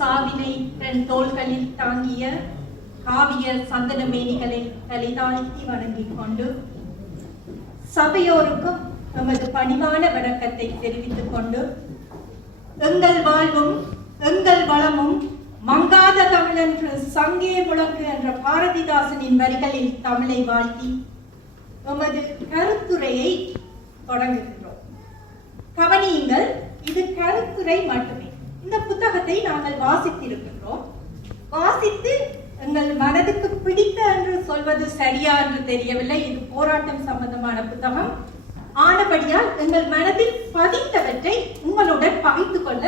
சாவினை தன் தோள்களில் தாங்கிய காவிய சந்தன மேனிகளை தலைதாழ்த்தி வணங்கிக் கொண்டு சபையோருக்கும் எமது பணிவான வணக்கத்தை தெரிவித்துக் கொண்டு எங்கள் வாழ்வும் எங்கள் வளமும் மங்காத தமிழென்று சங்கே முழக்கு என்ற பாரதிதாசனின் வரிகளில் தமிழை வாழ்த்தி எமது கருத்துரையை தொடங்குகின்றோம். கவனியுங்கள், இது கருத்துரை மட்டுமே. இந்த புத்தகத்தை நாங்கள் வாசித்திருக்கின்றோம். வாசித்து எங்கள் மனதுக்கு பிடித்த என்று சொல்வது சரியா என்று தெரியவில்லை. இது போராட்டம் சம்பந்தமான புத்தகம் ஆனபடியால் எங்கள் மனதில் பதிந்தவற்றை உங்களுடன் பகிர்ந்து கொள்ள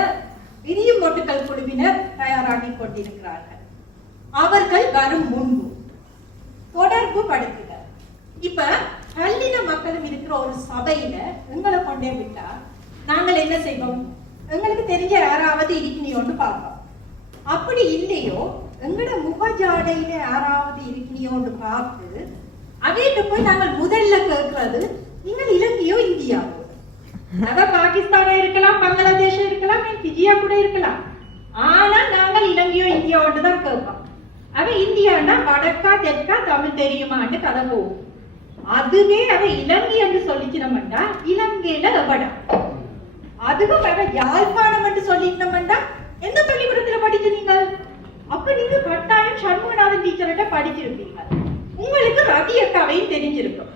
விரியும் ஓட்டுகள் குழுவினர் தயாராகி கொண்டிருக்கிறார்கள். அவர்கள் வரும் முன்பு தொடர்பு படுத்துக. இப்ப பல்லின மக்களும் இருக்கிற ஒரு சபையில எங்களை கொண்டே விட்டா நாங்கள் என்ன செய்வோம்? எங்களுக்கு தெரிஞ்ச யாராவது இருக்கணியோன்னு பார்ப்போம். அப்படி இல்லையோ எங்களோட முகஜாடையில யாராவது இருக்கணியோன்னு பார்த்து அவையிட்ட போய் நாங்கள் முதல்ல கேட்கறது, நீங்கள் இலங்கையோ இந்தியாவோ? பாகிஸ்தானா இருக்கலாம், பங்களாதேஷா இருக்கலாம், பிஜியா கூட இருக்கலாம். ஆனா நாங்கள் இலங்கையோ இந்தியாவோன்னு தான் கேட்போம். அவன் இந்தியான்னா வடக்கா தெற்கா தமிழ் தெரியுமான்னு கதை போகும். அதுவே அவ இலங்கை என்று சொல்லிக்கிறோம்டா இலங்கையில எவடா, அதுவும் அவ யாழ்ப்பாணம் என்று சொல்லிக்கணும்டா எந்த பள்ளிக்கூடத்துல படிக்கிறீங்க? அப்ப நீங்க கட்டாயம் சண்முகநாதன் டீச்சர்கிட்ட படிச்சிருப்பீங்க. உங்களுக்கு ரவி அக்காவையும் தெரிஞ்சிருக்கும்.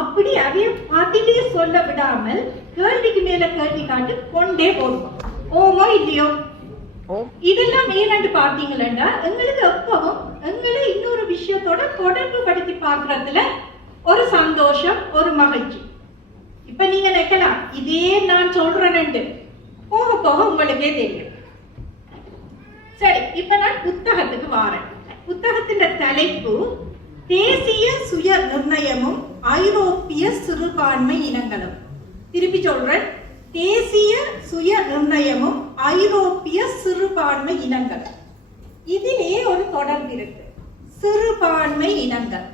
அப்படி அதைய பதிலே சொல்ல விடாமல் கேள்விக்கு மேல கேள்வி காட்டு கொண்டே போடுவோம். ஓமோ இல்லையோ? இதெல்லாம் மேலாண்டு பார்த்தீங்களா எங்களுக்கு எப்பவும் எங்களை இன்னொரு விஷயத்தோட தொடர்பு படுத்தி பார்க்கறதுல ஒரு சந்தோஷம், ஒரு மகிழ்ச்சி. இப்ப நீங்க நினைக்கலாம் இதே நான் சொல்றேன்னு, போக போக உங்களுக்கே தெரியும். சரி, இப்ப நான் புத்தகத்துக்கு வாரேன். புத்தகத்தின் தலைப்பு தேசிய சுய நிர்ணயமும் ஐரோப்பிய சிறுபான்மை இனங்களும். திருப்பி சொல்றேன், தேசிய சுய நிர்ணயமும் ஐரோப்பிய சிறுபான்மை இனங்கள். இதிலே ஒரு தொடர்பு இருக்கு. சிறுபான்மை இனங்கள்,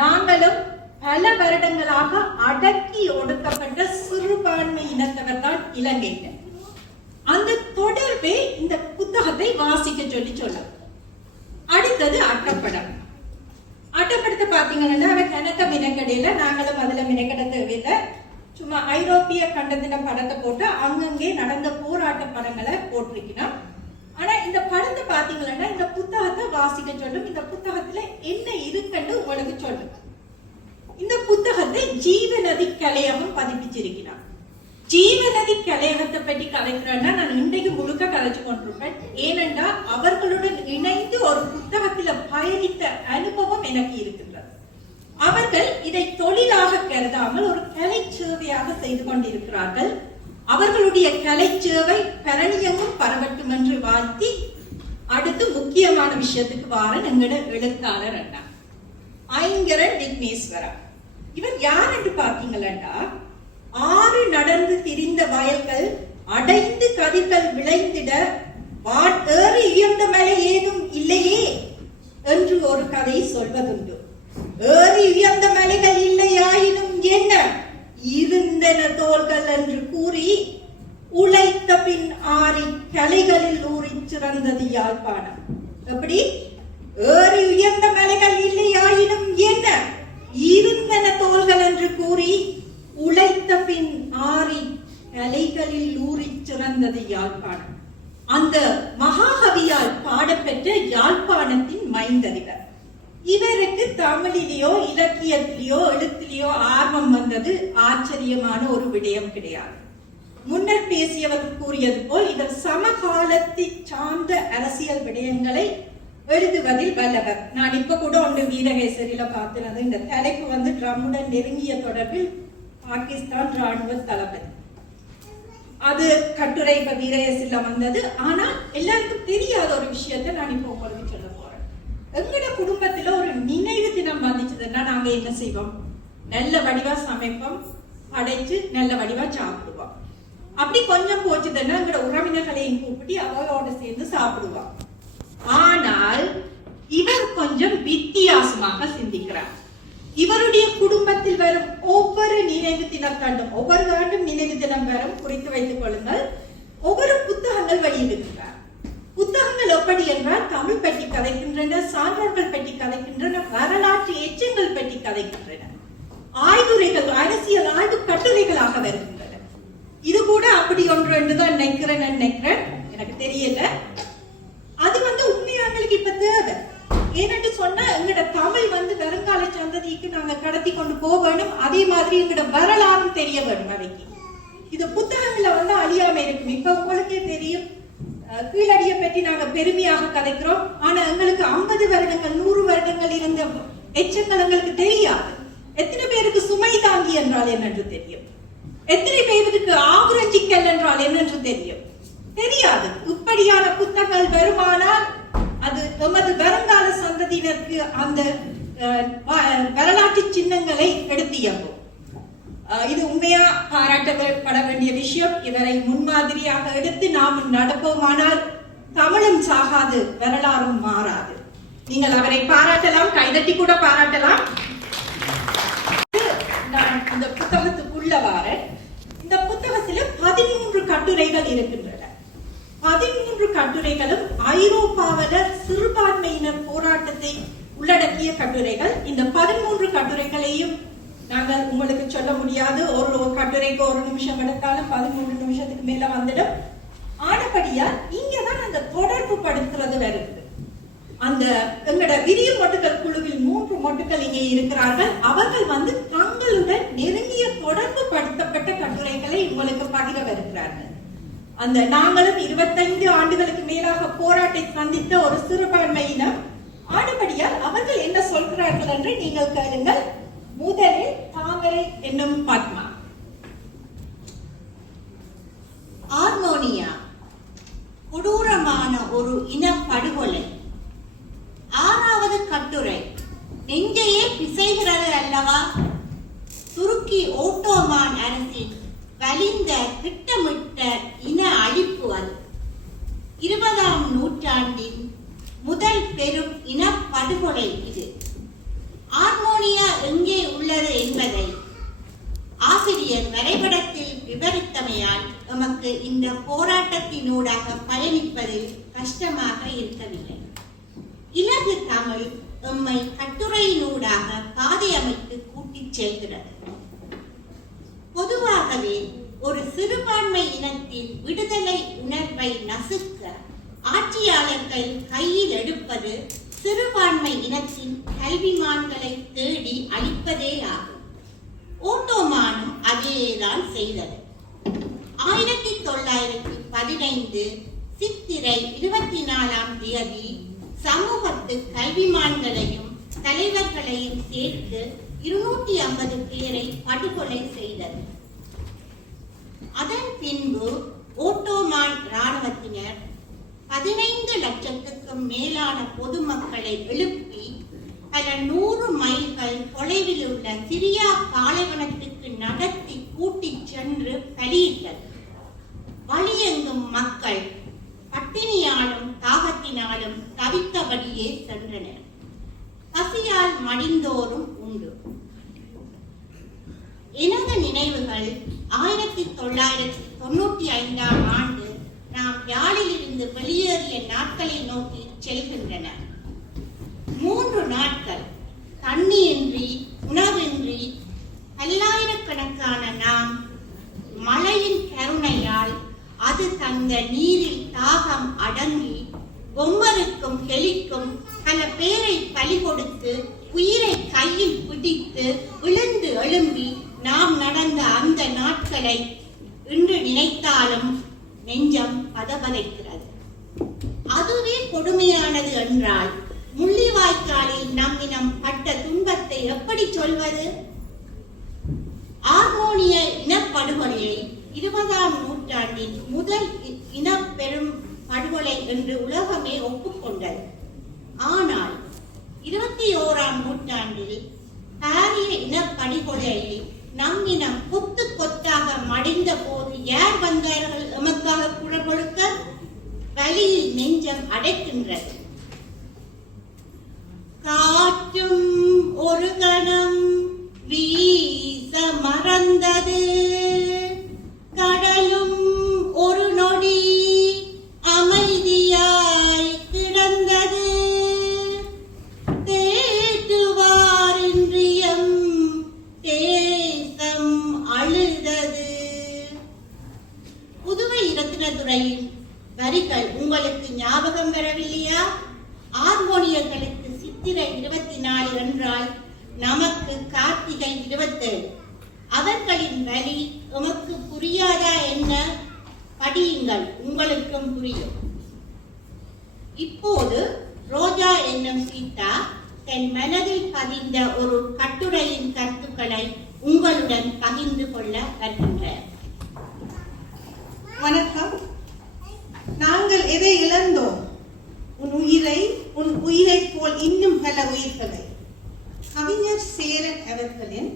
நாங்களும் பல வருடங்களாக அடக்கி ஒடுக்கப்பட்ட சிறுபான்மை இனத்தவர் தான் இலங்கையினர். அந்த தொடர்பே இந்த புத்தகத்தை வாசிக்க சொல்லி சொல்ல. அடுத்தது அட்டப்படம். அட்டப்படத்தை பாத்தீங்கன்னா கணக்க மினக்கடையில நாங்களும் அதுல மினக்கட தேவையில்லை. சும்மா ஐரோப்பிய கண்டத்தின படத்தை போட்டு அங்கங்கே நடந்த போராட்ட படங்களை போட்டிருக்கணும். ஆனா இந்த படத்தை பாத்தீங்கன்னா இந்த புத்தகத்தை வாசிக்க சொல்லும். இந்த புத்தகத்துல என்ன இருக்குன்னு உங்களுக்கு சொல்லும். இந்த புத்தகத்தை ஜீவநதி கலையகம் பதிப்பிச்சிருக்கிறார். ஜீவநதி கலையகத்தை பற்றி கலைக்கிறேன்னா நான் இன்றைக்கு முழுக்க கதைச்சு கொண்டிருப்பேன். ஏனென்றா அவர்களுடன் இணைந்து ஒரு புத்தகத்துல பயணித்த அனுபவம் எனக்கு இருக்கின்றது. அவர்கள் இதை தொழிலாக கருதாமல் ஒரு கலை சேவையாக செய்து கொண்டிருக்கிறார்கள். அவர்களுடைய கலை சேவை பரணியமும் பரவட்டும் என்று வாழ்த்தி அடுத்து முக்கியமான விஷயத்துக்கு வாரன் எங்கட எழுத்தாளர் அண்ணா ஐங்கரன் விக்னேஸ்வரா. இவர் யார் என்று பார்த்தீங்களா, ஆறு நடந்து திரிந்த வயல்கள் அடைந்து கதிர்கள் விளைந்திட ஏறி உயர்ந்த மலை ஏதும் இல்லையே என்று ஒரு கதை சொல்வதுண்டு. ஏறி உயர்ந்த மலைகள் இல்லையாயினும் என்ன, இருந்தன தோள்கள் என்று கூறி உழைத்த பின் ஆறி கலைகளில் ஊறி சிறந்தது யாழ்ப்பாணம். எப்படி? ஏறி உயர்ந்த மலைகள் இல்லையாயினும் என்ன, இருந்தன தோள்கள் என்று கூறி உழைத்த பின் ஆறி கலைகளில் ஊறி சிறந்தது யாழ்ப்பாணம். அந்த மகாகவியால் பாடப்பெற்ற யாழ்ப்பாணத்தின் மைந்தறிவர். இவருக்கு தமிழிலேயோ இலக்கியத்திலேயோ எழுத்திலேயோ ஆர்வம் வந்தது ஆச்சரியமான ஒரு விடயம் கிடையாது. முன்னர் பேசியவர் கூறியது போல் இவர் சமகாலத்தை சார்ந்த அரசியல் விடயங்களை எழுதுவதில் வல்லவர். நான் இப்ப கூட ஒன்று வீரகேசரியில பார்த்திருந்தது. இந்த தலைப்பு ட்ரம்முடன் நெருங்கிய தொடர்பில் பாகிஸ்தான் ராணுவ தளபதி. அது கட்டுரை இப்ப வீரகேசரியில வந்தது. ஆனா எல்லாருக்கும் தெரியாத ஒரு விஷயத்தை நான் இப்ப உங்களுக்கு சொல்ல போறேன். எங்கட குடும்பத்துல ஒரு நினைவு தினம் வந்துச்சுதுன்னா நாங்க என்ன செய்வோம்? நல்ல வடிவா சமைப்போம், படைச்சு நல்ல வடிவா சாப்பிடுவோம். அப்படி கொஞ்சம் போச்சுதுன்னா எங்கட உறவினர்களையும் கூப்பிட்டு அவளோட சேர்ந்து சாப்பிடுவோம். ஆனால் இவர் கொஞ்சம் வித்தியாசமாக சிந்திக்கிறார். இவருடைய குடும்பத்தில் வரும் ஒவ்வொரு நினைவு தினத்தாண்டும் ஒவ்வொரு ஆண்டும் நினைவு தினம் வரும், குறித்து வைத்துக் கொள்ளுங்கள். ஒவ்வொரு புத்தகங்கள் வெளியிடுகிறார். புத்தகங்கள் எப்படி என்றால் தமிழ் பற்றி கதைக்கின்றன, சான்றோர்கள் பற்றி கதைக்கின்றன, வரலாற்று எச்சங்கள் பற்றி கதைக்கின்றன, ஆய்வுரைகள், அரசியல் ஆய்வு கட்டுரைகளாக வருகின்றன. இது கூட அப்படி ஒன்று என்றுதான் நினைக்கிறேன், எனக்கு தெரியல. அது உண்மையாங்களுக்கு இப்ப தேவை. ஏனென்று சொன்னா எங்கட தமிழ் வருங்கால சந்ததிக்கு நாங்க கடத்தி கொண்டு போக வேணும். அதே மாதிரி எங்கட வரலாறும் தெரிய வேணும். அவைக்கு இது புத்தகங்களை அழியாம இருக்கும். இப்ப உங்களுக்கே தெரியும், கீழடியை பற்றி நாங்க பெருமையாக கதைக்கிறோம். ஆனா எங்களுக்கு 50 வருடங்கள் 100 வருடங்கள் இருந்த எச்சங்கள் எங்களுக்கு தெரியாது. எத்தனை பேருக்கு சுமை தாங்கி என்றால் என்னென்று தெரியும்? எத்தனை பேருக்கு ஆகுரஞ்சிக்கல் என்றால் என்னென்று தெரியாது. இப்படியான புத்தகங்கள் வருமானால் அது எமது வருங்கால சந்ததியினருக்கு அந்த வரலாற்று சின்னங்களை எடுத்தியம்பும். இது உண்மையா பாராட்டப்பட வேண்டிய விஷயம். இவரை முன்மாதிரியாக எடுத்து நாம் நடப்போமானால் தமிழும் சாகாது, வரலாறும் மாறாது. நீங்கள் அவரை பாராட்டலாம், கைதட்டி கூட பாராட்டலாம். நான் இந்த புத்தகத்துக்குள்ள வாரேன். இந்த புத்தகத்தில் 13 கட்டுரைகள் இருக்கின்றன. 13 கட்டுரைகளும் ஐரோப்பாவில சிறுபான்மையினர் போராட்டத்தை உள்ளடக்கிய கட்டுரைகள். இந்த 13 கட்டுரைகளையும் நாங்கள் உங்களுக்கு சொல்ல முடியாது. ஒரு கட்டுரைக்கு 1 நிமிஷம் எடுத்தாலும் 13 நிமிஷத்துக்கு மேல வந்துடும். ஆனபடியா இங்கதான் அந்த தொடர்பு படுத்துறது வருது. அந்த எங்கட விரியும் மொட்டுக்கள் குழுவில் 3 மொட்டுக்கள் இங்கே இருக்கிறார்கள். அவர்கள் தங்களுடன் நெருங்கிய தொடர்பு படுத்தப்பட்ட கட்டுரைகளை உங்களுக்கு பகிர வருகிறார்கள். அந்த நாங்களும் 25 ஆண்டுகளுக்கு மேலாக போராட்டத்தை சந்தித்த ஒரு சிறுபான்மையினர். ஆனபடியால் அவர்கள் என்ன சொல்கிறார்கள் என்று நீங்கள் கேளுங்கள். முதலில் தாமரை என்னும் பத்மா. ஆர்மோனியா கொடூரமான ஒரு இனப்படுகொலை. 6வது கட்டுரை நெஞ்சையே பிசைகிறது அல்லவா? துருக்கி ஓட்டோமான் அரசின் வலிந்த திட்டமிட்ட இன அழிப்பு அது. 20ஆம் நூற்றாண்டின் முதல் பெரும் இனப்படுகொலை இது. ஆர்மோனியா எங்கே உள்ளது என்பதை ஆசிரியர் வரைபடத்தில் விவரித்தமையால் நமக்கு இந்த போராட்டத்தினூடாக பயணிப்பது கஷ்டமாக இருக்கவில்லை. இலகு தமிழ் எம்மை கட்டுரையினூடாக பாதை அமைத்து கூட்டிச் செல்கிறது. பொதுவாகவே ஒரு சிறுபான்மை இனத்தின் விடுதலை உணர்வை நசுக்க ஆட்சியாளர்கள் கையில் எடுப்பது சிறுபான்மை இனத்தின் கல்விமான்களை தேடி அழிப்பதே ஆகும். ஓட்டோமானும் அதேதான் செய்தது. 1915 சித்திரை 24ஆம் தேதி சமூகத்து கல்விமான்களையும் தலைவர்களையும் சேர்த்து 250 பேரை படுகொலை செய்தது. அதன் பின்பு ஓட்டோமான் இராணுவத்தினர் 15 லட்சத்துக்கும் மேலான பொதுமக்களை எழுப்பி பல 100 மைல்கள் தொலைவில் உள்ள சிரியா பாலைவனத்துக்கு நடத்தி கூட்டிச் சென்று பலியிட்டது. வழியெங்கும் மக்கள் பட்டினியாலும் தாகத்தினாலும் தவித்தபடியே சென்றனர். பசியால் மடிந்தோரும் உண்டு. எனது நினைவுகள் 1995ஆம் ஆண்டு நாம் யாழிலிருந்து வெளியேறிய நாட்களை நோக்கி செல்கின்றன. 3 நாட்கள் தண்ணியின்றி உணவின்றி பல்லாயிரக்கணக்கான நாம் மழையின் கருணையால் அது தந்த நீரில் தாகம் அடங்கி பொம்மருக்கும் கெளிக்கும் பல பேரை பலி கொடுத்து உயிரை கையில் பிடித்து விழுந்து எழும்பி நாம் நடந்த அந்த நாட்களை இன்று நினைத்தாலும் நெஞ்சம் பதபதைக்கிறது. அதுவே கொடுமையானது என்றால் முள்ளிவாய்க்காலில் நம்மினம் பட்ட துன்பத்தை எப்படி சொல்வது? ஆர்மோனிய இனப்படுகொலையை 20ஆம் நூற்றாண்டின் முதல் இனப்பெரும் படுகொலை என்று உலகமே ஒப்புக்கொண்டது. ஆனால் 21ஆம் நூற்றாண்டில் பாரிய இனப்படுகொலையை நம் இனம் கொத்து கொத்தாக மடிந்த போது யார் வந்தார்கள் எமக்காக குரல் கொடுக்க? வலியில் நெஞ்சம் அடைக்கின்றது. காற்றும் ஒரு கணம் வீச மறந்தது, கடலும் ஒரு நொடி அமைதியாய் நாள் என்றால் நமக்கு கார்த்திகை 27. அவர்களின் வழி எமக்கு புரியாதா என்ன? படியுங்கள், உங்களுக்கும் புரியும். இப்போது ரோஜா என்னும் சீதா தன் மனதில் பதிந்த ஒரு கட்டுரையின் கருத்துக்களை உங்களுடன் பகிர்ந்து கொள்ள வருகின்றார். வணக்கம். நாங்கள் எதை இழந்தோம்? உன் உயிரை போல் இன்னும் பல உயிர்களை. கவிஞர் சேரன் அவர்களின்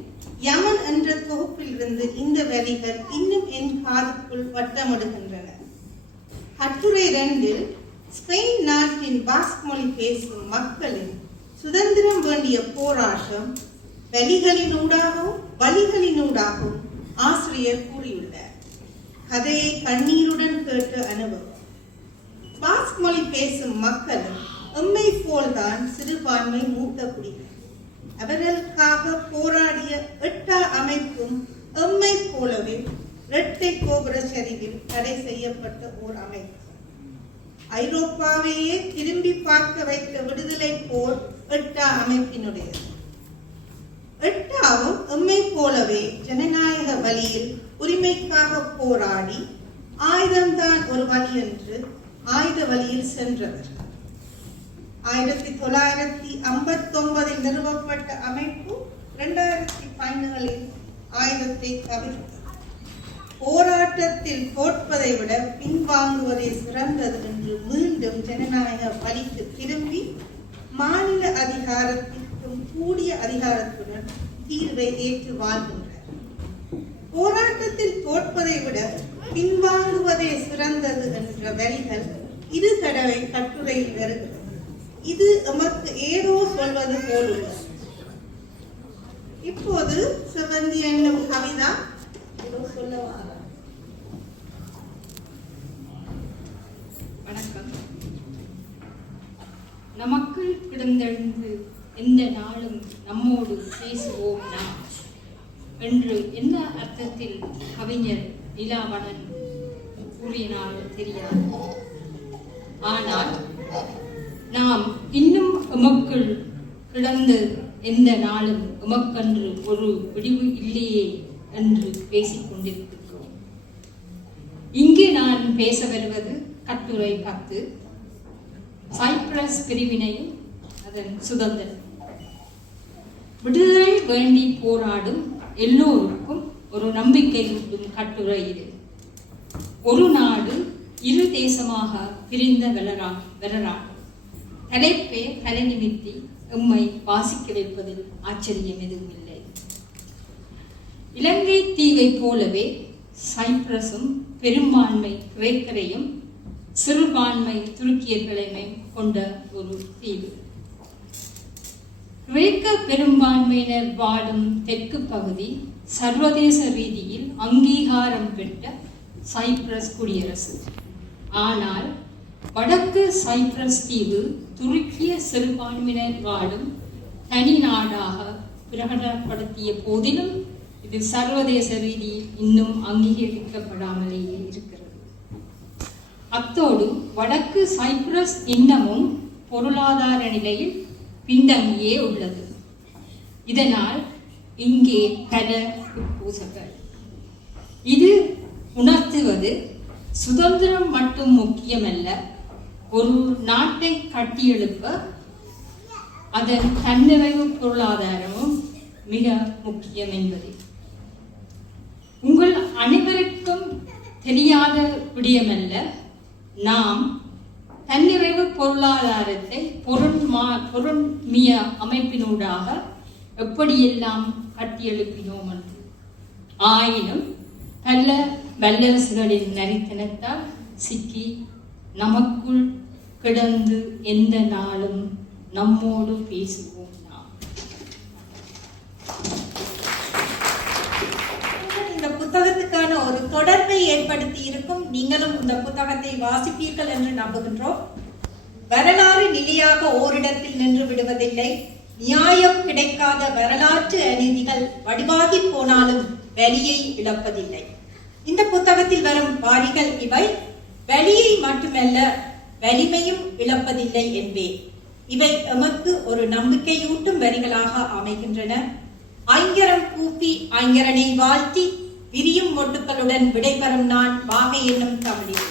யமன் என்ற தொகுப்பிலிருந்து இந்த வரிகள் இன்னும் என் காதுக்குள் வட்டமிடுகின்றன. கட்டுரை 2 ஸ்பெயின் நாட்டின் பாஸ்க் மொழி பேசும் மக்களின் சுதந்திரம் வேண்டிய போராட்டம் வலிகளினூடாகவும் ஆசிரியர் கூறியுள்ளார். கதையை கண்ணீருடன் கேட்ட அனுபவம். பாஸ்க் மொழி பேசும் மக்களும் எம்மை போல்தான் சிறுபான்மை மூத்த குடிகள். அவர்களுக்காக போராடிய எட்டா அமைப்பும் எம்மை போலவே இரட்டை கோபுர சரிவில் தடை செய்யப்பட்ட ஓர் அமைப்பு. ஐரோப்பாவையே திரும்பி பார்க்க வைத்த விடுதலை போர் எட்டா அமைப்பினுடையது. எட்டாவும் எம்மை போலவே ஜனநாயக வழியில் உரிமைக்காக போராடி ஆயுதம்தான் ஒரு வழி என்று ஆயுத வழியில் சென்றவர். 1959 நிறுவப்பட்ட அமைப்பு 2015 ஆயுதத்தை தவிர்த்தது. போராட்டத்தில் தோற்பதை விட பின்வாங்குவதே சிறந்தது என்று மீண்டும் ஜனநாயக வழிக்கு திரும்பி மாநில அதிகாரத்திற்கும் கூடிய அதிகாரத்துடன் தீர்வை ஏற்று வாழ்கின்றார். போராட்டத்தில் தோற்பதை விட பின்வாங்குவதே சிறந்தது என்ற வரிகள் 2 தடவை கட்டுரையில் வருகிறது. இது எமக்கு ஏதோ சொல்வது போலுள்ளது. இப்போது செவந்தி என்னும் கவிதா ஏதோ சொல்ல வாரா. வணக்கம். நமக்குள் கிடந்தெழுந்து எந்த நாளும் நம்மோடு பேசுவோம் நாம் என்று என்ன அர்த்தத்தில் கவிஞர் நிலாவணன் கூறினாலும் தெரியாது. ஆனால் நாம் இன்னும் எமக்குள் கிடந்து எந்த நாளும் எமக்கென்று ஒரு விடிவு இல்லையே என்று பேசிக் கொண்டிருக்கிறோம். இங்கு நான் பேச வருவது கட்டுரை 10 சைப்ரஸ் பிரிவினையும் அதன் சுதந்திரம். விடுதலை வேண்டி போராடும் எல்லோருக்கும் ஒரு நம்பிக்கை ஊட்டும் கட்டுரை இது. ஒரு நாடு 2 தேசமாக பிரிந்த வரலாறு. தலைப்பே கலை நிமித்தி எம்மை வாசிக்க வைப்பதில் ஆச்சரியம் எதுவும் இல்லை. இலங்கை தீவை போலவே சைப்ரஸும் பெரும்பான்மை கிரேக்கரையும் சிறுபான்மை துருக்கியர்களையும் கொண்ட ஒரு தீவு. கிரேக்க பெரும்பான்மையினர் வாழும் தெற்கு பகுதி சர்வதேச ரீதியில் அங்கீகாரம் பெற்ற சைப்ரஸ் குடியரசு. ஆனால் வடக்கு சைப்ரஸ் தீவு துருக்கிய சிறுபான்மையினர் வாழும் தனி நாடாக பிரகடனப்படுத்திய போதிலும் இது சர்வதேச ரீதியில் இன்னும் அங்கீகரிக்கப்படாமலேயே இருக்கிறது. அத்தோடு வடக்கு சைப்ரஸ் இன்னமும் பொருளாதார நிலையில் பின்தங்கியே உள்ளது. இதனால் இங்கே பல உட்பூசல்கள். இது உணர்த்துவது சுதந்திரம் மட்டும் முக்கியமல்ல, ஒரு நாட்டை கட்டியெழுப்ப அதன் தன்னிறைவு பொருளாதாரமும் மிக முக்கியம் என்பது உங்கள் அனைவருக்கும் தெரியாத விடயமல்ல. நாம் தன்னிறைவு பொருளாதாரத்தை பொருண்மிய அமைப்பினூடாக எப்படியெல்லாம் கட்டியெழுப்பினோம் என்று. ஆயினும் பல வல்லரசுகளின் நரித்தனத்தால் சிக்கி நமக்குள் கிடந்து எந்த நாளும் நம்மோடு பேசுவோம் நாம். இந்த புத்தகத்துக்கான ஒரு தொடர்பை ஏற்படுத்தி இருக்கும். நீங்களும் இந்த புத்தகத்தை வாசிப்பீர்கள் என்று நம்புகின்றோம். வரலாறு நிலையாக ஓரிடத்தில் நின்று விடுவதில்லை. நியாயம் கிடைக்காத வரலாற்று அநீதிகள் வடிவாகி போனாலும் வலியை இழப்பதில்லை. இந்த புத்தகத்தில் வரும் வாரிகள் இவை. வலியை மட்டுமல்ல, வலிமையும் இழப்பதில்லை என்பே. இவை எமக்கு ஒரு நம்பிக்கையூட்டும் வரிகளாக அமைகின்றன. ஐங்கரம் கூப்பி ஐங்கரனை வாழ்த்தி விரியும் மொட்டுக்களுடன் விடைபெறும் நான் வாகை என்னும் தமிழில்.